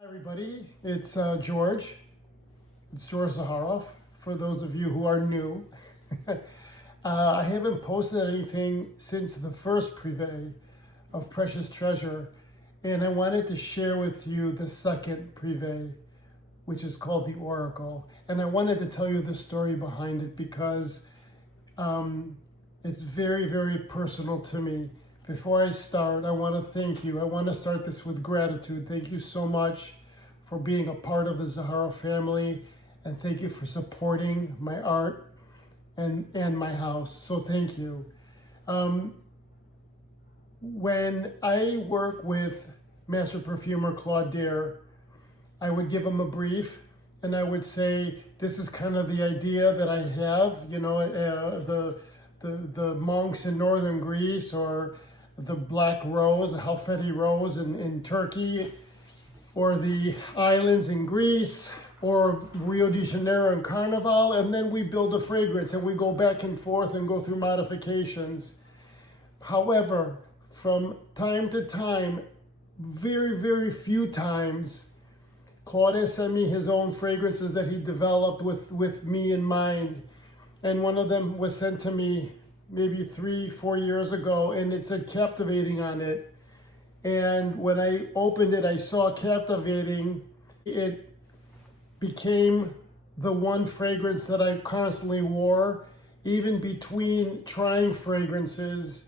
Hi everybody, it's George. It's George Zaharoff, for those of you who are new. I haven't posted anything since the first Privè of Precious Treasure, and I wanted to share with you the second Privè, which is called the Oracle. And I wanted to tell you the story behind it because it's very, very personal to me. Before I start, I want to thank you. I want to start this with gratitude. Thank you so much for being a part of the Zaharoff family, and thank you for supporting my art and my house. So thank you. When I work with master perfumer Claude Dir, I would give him a brief and I would say, this is kind of the idea that I have, the monks in northern Greece, or the black rose, the Halfeti rose in Turkey, or the islands in Greece, or Rio de Janeiro and Carnival, and then we build a fragrance and we go back and forth and go through modifications. However, from time to time, very, very few times, Claude has sent me his own fragrances that he developed with me in mind. And one of them was sent to me maybe 3-4 years ago, and it said captivating on it. And when I opened it, I saw captivating. It became the one fragrance that I constantly wore, even between trying fragrances.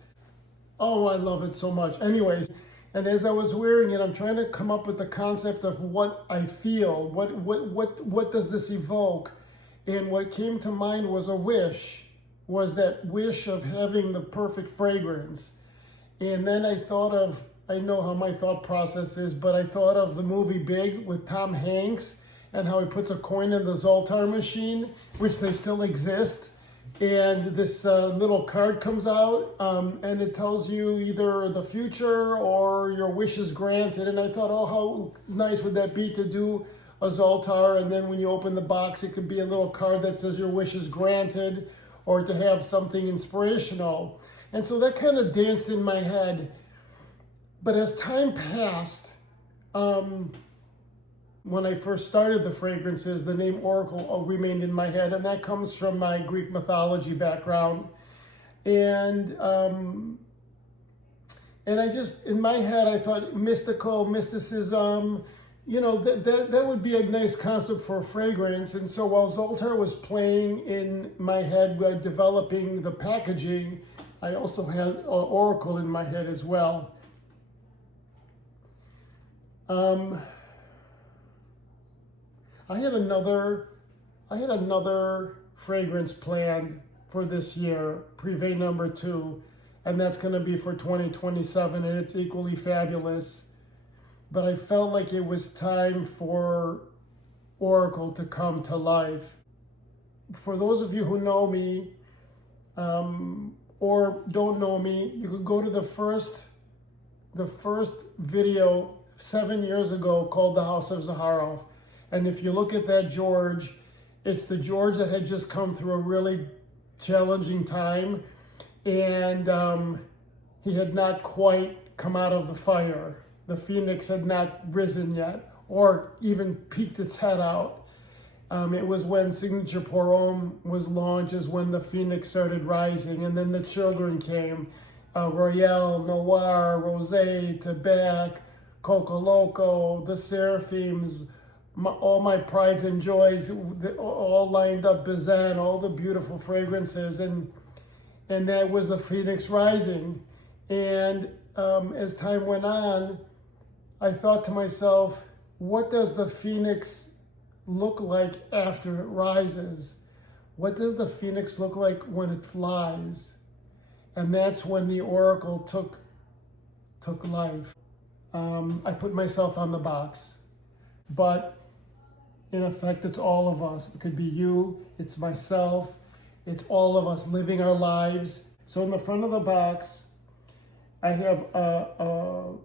Oh, I love it so much. Anyways, and as I was wearing it, I'm trying to come up with the concept of what I feel. What does this evoke? And what came to mind was a wish, was that wish of having the perfect fragrance. And then I thought of, I know how my thought process is, but I thought of the movie Big with Tom Hanks and how he puts a coin in the Zoltar machine, which they still exist. And this little card comes out and it tells you either the future or your wish is granted. And I thought, oh, how nice would that be to do a Zoltar, and then when you open the box, it could be a little card that says your wish is granted, or to have something inspirational. And so that kind of danced in my head. But as time passed, when I first started the fragrances, the name Oracle remained in my head, and that comes from my Greek mythology background. And I just, in my head, I thought mysticism, that would be a nice concept for a fragrance. And so while Zoltar was playing in my head while developing the packaging, I also had Oracle in my head as well. I had another fragrance planned for this year, Privè number 2, and that's going to be for 2027, and it's equally fabulous. But I felt like it was time for Oracle to come to life. For those of you who know me or don't know me, you could go to the first video 7 years ago called The House of Zaharoff. And if you look at that George, it's the George that had just come through a really challenging time, and he had not quite come out of the fire. The phoenix had not risen yet, or even peeked its head out. It was when Signature Pour Homme was launched, is when the phoenix started rising, and then the children came, Royale, Noir, Rosé, Tebak, Coco Loco, the Seraphims, all my prides and joys, all lined up, Bazan, all the beautiful fragrances, and that was the phoenix rising. And as time went on, I thought to myself, what does the phoenix look like after it rises? What does the phoenix look like when it flies? And that's when the Oracle took life. I put myself on the box, but in effect, it's all of us. It could be you, it's myself, it's all of us living our lives. So in the front of the box, I have a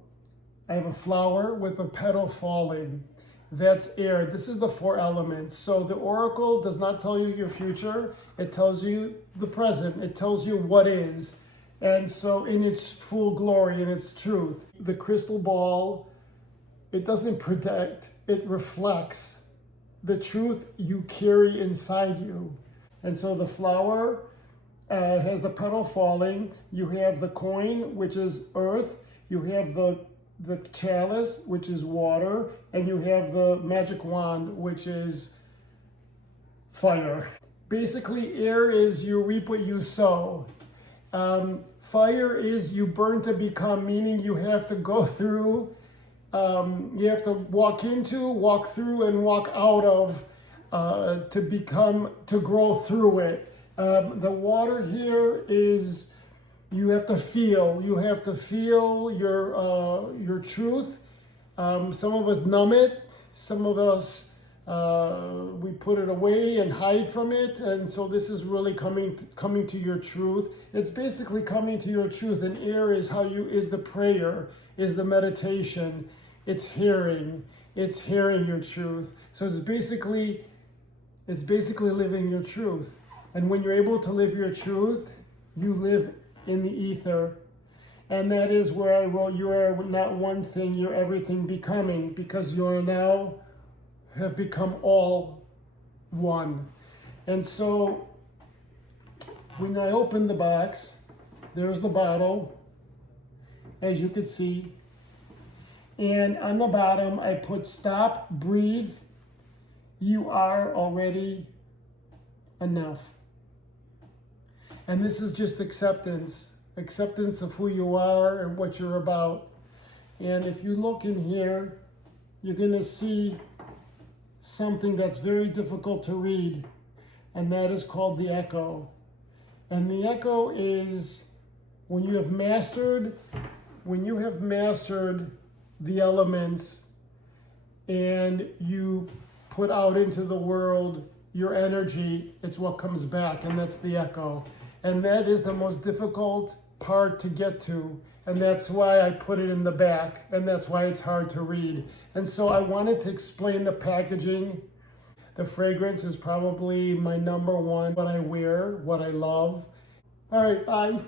flower with a petal falling. That's air. This is the 4 elements. So the Oracle does not tell you your future. It tells you the present. It tells you what is. And so in its full glory, in its truth, the crystal ball, it doesn't predict, it reflects the truth you carry inside you. And so the flower has the petal falling. You have the coin, which is earth. You have the chalice, which is water. And you have the magic wand, which is fire. Basically, air is you reap what you sow. Fire is you burn to become, meaning you have to go through, you have to walk into, walk through, and walk out of to become, to grow through it. The water here is you have to feel your truth. Some of us numb it. Some of us we put it away and hide from it. And so this is really coming to your truth. It's basically coming to your truth. And air is is the prayer, is the meditation. It's hearing your truth. So it's basically living your truth. And when you're able to live your truth, you live in the ether. And that is where I wrote, you are not one thing, you're everything becoming, because you are now have become all one. And so when I opened the box, there's the bottle, as you could see. And on the bottom, I put stop, breathe. You are already enough. And this is just acceptance of who you are and what you're about. And if you look in here, you're going to see something that's very difficult to read, and that is called the echo. And the echo is when you have mastered the elements and you put out into the world your energy, it's what comes back, and that's the echo. And that is the most difficult part to get to. And that's why I put it in the back, and that's why it's hard to read. And so I wanted to explain the packaging. The fragrance is probably my number one, what I wear, what I love. All right, bye.